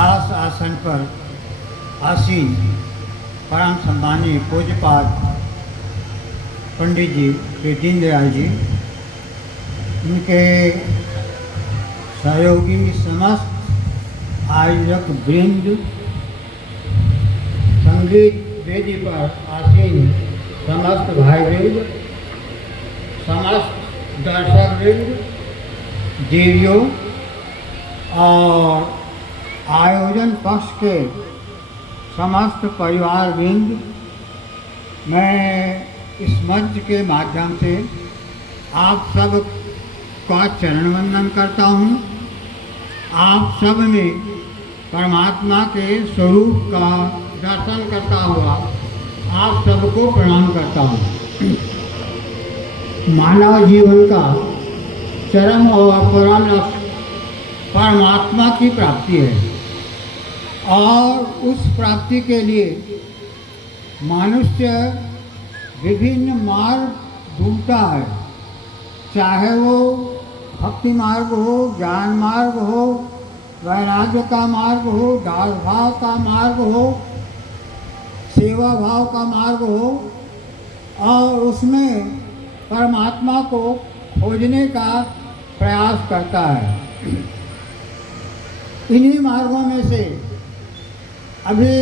व्यास आसन पर आसीन परम सम्मानीय पूज्यपाद पंडित जी श्री दीनदयाल जी, उनके सहयोगी समस्त आयोजक वृंद, संगीत वेदी पर आसीन समस्त भाई वृंद, समस्त दर्शक वृंद, देवियों और आयोजन पक्ष के समस्त परिवार वृंद, मैं इस मंच के माध्यम से आप सब का चरण वंदन करता हूँ। आप सब में परमात्मा के स्वरूप का दर्शन करता हुआ आप सबको प्रणाम करता हूँ। मानव जीवन का चरम और परम लक्ष्य परमात्मा की प्राप्ति है और उस प्राप्ति के लिए मनुष्य विभिन्न मार्ग ढूंढता है, चाहे वो भक्ति मार्ग हो, ज्ञान मार्ग हो, वैराग्य का मार्ग हो, दास भाव का मार्ग हो, सेवा भाव का मार्ग हो, और उसमें परमात्मा को खोजने का प्रयास करता है। इन्हीं मार्गों में से अभी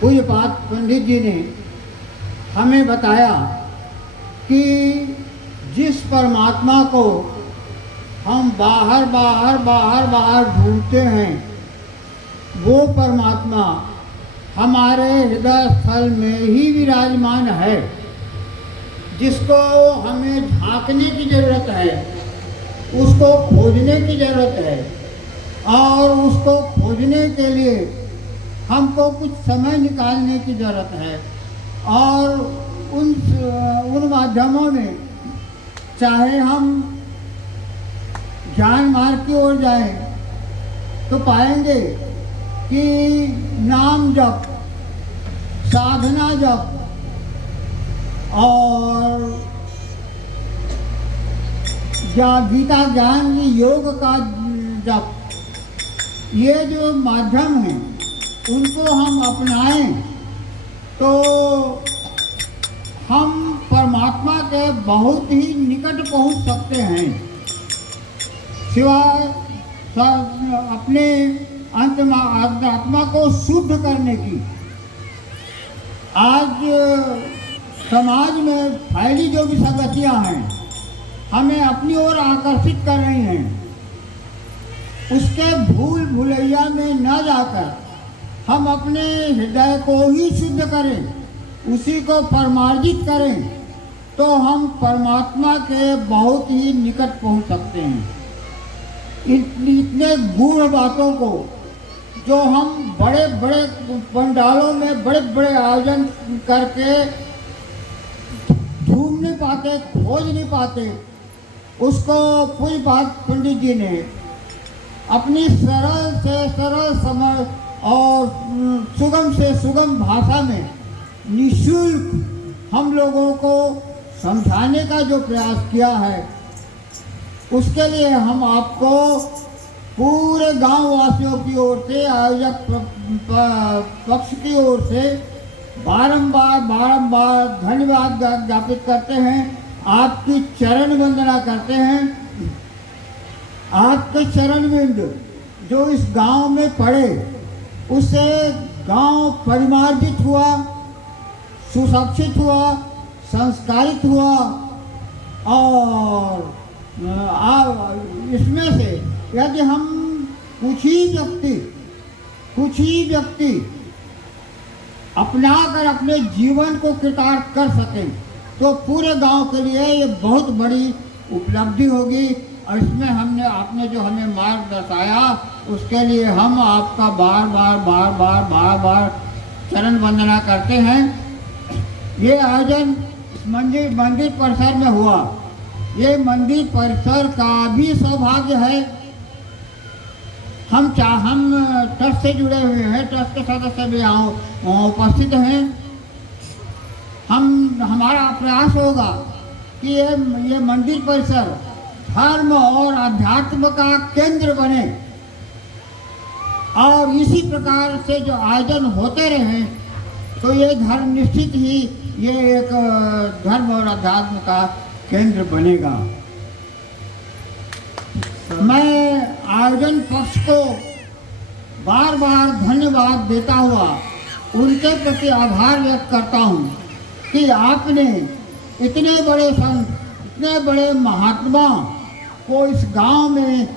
पूज्यपाद पंडित जी ने हमें बताया कि जिस परमात्मा को हम बाहर ढूंढते हैं, वो परमात्मा हमारे हृदय स्थल में ही विराजमान है, जिसको हमें झांकने की ज़रूरत है, उसको खोजने की ज़रूरत है, और उसको खोजने के लिए हमको कुछ समय निकालने की ज़रूरत है। और उन माध्यमों में चाहे हम ज्ञान मार्ग की ओर जाएं तो पाएंगे कि नाम जप, साधना जप और गीता ज्ञान योग का जप, ये जो माध्यम हैं उनको हम अपनाएं तो हम परमात्मा के बहुत ही निकट पहुंच सकते हैं। सिवाय अपने आत्मा को शुद्ध करने की, आज समाज में फैली जो भी संगतियां हैं हमें अपनी ओर आकर्षित कर रही हैं, उसके भूल भुलैया में न जाकर हम अपने हृदय को ही शुद्ध करें, उसी को परमार्जित करें, तो हम परमात्मा के बहुत ही निकट पहुंच सकते हैं। इतने गूढ़ बातों को जो हम बड़े बड़े पंडालों में बड़े बड़े आयोजन करके ढूंढ नहीं पाते, खोज नहीं पाते, उसको पूज्यपाद पंडित जी ने अपनी सरल से सरल समझ और सुगम से सुगम भाषा में निःशुल्क हम लोगों को समझाने का जो प्रयास किया है, उसके लिए हम आपको पूरे गांव वासियों की ओर से, आयोजक पक्ष की ओर से बारंबार धन्यवाद ज्ञापित करते हैं, आपकी चरण वंदना करते हैं। आपके चरण बिंद जो इस गांव में पड़े, उससे गांव परिमार्जित हुआ, सुशिक्षित हुआ, संस्कारित हुआ, और इसमें से यदि हम कुछ ही व्यक्ति अपनाकर अपने जीवन को कृतार्थ कर सकें तो पूरे गांव के लिए ये बहुत बड़ी उपलब्धि होगी। और इसमें आपने जो हमें मार्ग दर्शाया, उसके लिए हम आपका बार बार चरण वंदना करते हैं। ये आयोजन मंदिर परिसर में हुआ, ये मंदिर परिसर का भी सौभाग्य है। हम ट्रस्ट से जुड़े हुए हैं, ट्रस्ट के सदस्य भी यहाँ उपस्थित हैं। हमारा प्रयास होगा कि ये मंदिर परिसर धर्म और अध्यात्म का केंद्र बने, और इसी प्रकार से जो आयोजन होते रहे तो ये धर्म निश्चित ही ये एक धर्म और अध्यात्म का केंद्र बनेगा। मैं आयोजन पक्ष को बार बार धन्यवाद देता हुआ उनके प्रति आभार व्यक्त करता हूँ कि आपने इतने बड़े संत, इतने बड़े महात्मा को इस गांव में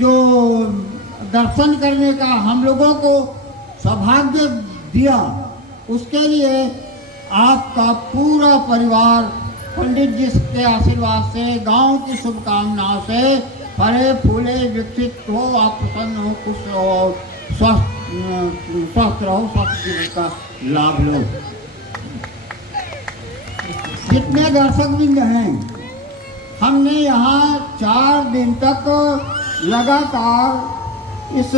जो दर्शन करने का हम लोगों को सौभाग्य दिया, उसके लिए आपका पूरा परिवार पंडित जी के आशीर्वाद से, गांव की शुभकामनाओं से फले फूले विकसित हो, आप प्रसन्न हो, खुश रहो, स्वस्थ रहो, स्वस्थ जीवन का लाभ लो। जितने दर्शकवृंद हैं, हमने यहाँ 4 दिन तक लगातार इस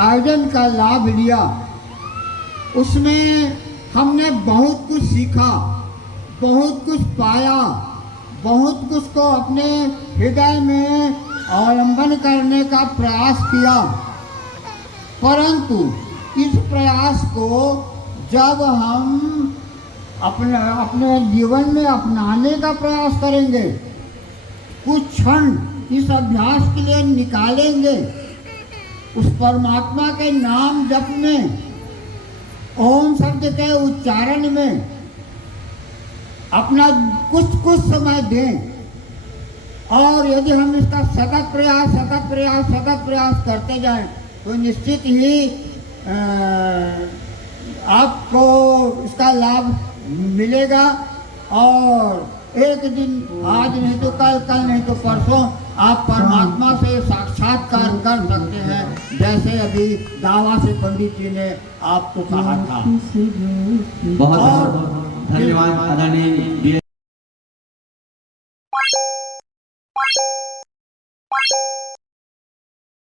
आयोजन का लाभ लिया। उसमें हमने बहुत कुछ सीखा, बहुत कुछ पाया, बहुत कुछ को अपने हृदय में अवलंबन करने का प्रयास किया। परंतु इस प्रयास को जब हम अपने जीवन में अपनाने का प्रयास करेंगे, कुछ क्षण इस अभ्यास के लिए निकालेंगे, उस परमात्मा के नाम जप में, ओम शब्द के उच्चारण में अपना कुछ समय दें और यदि हम इसका सतत प्रयास करते जाएं तो निश्चित ही आपको इसका लाभ मिलेगा। और एक दिन, आज नहीं तो कल, कल नहीं तो परसों, आप परमात्मा से साक्षात्कार कर सकते हैं, जैसे अभी दावा से पंडित जी ने आपको कहा था। बहुत बहुत धन्यवाद आदरणीय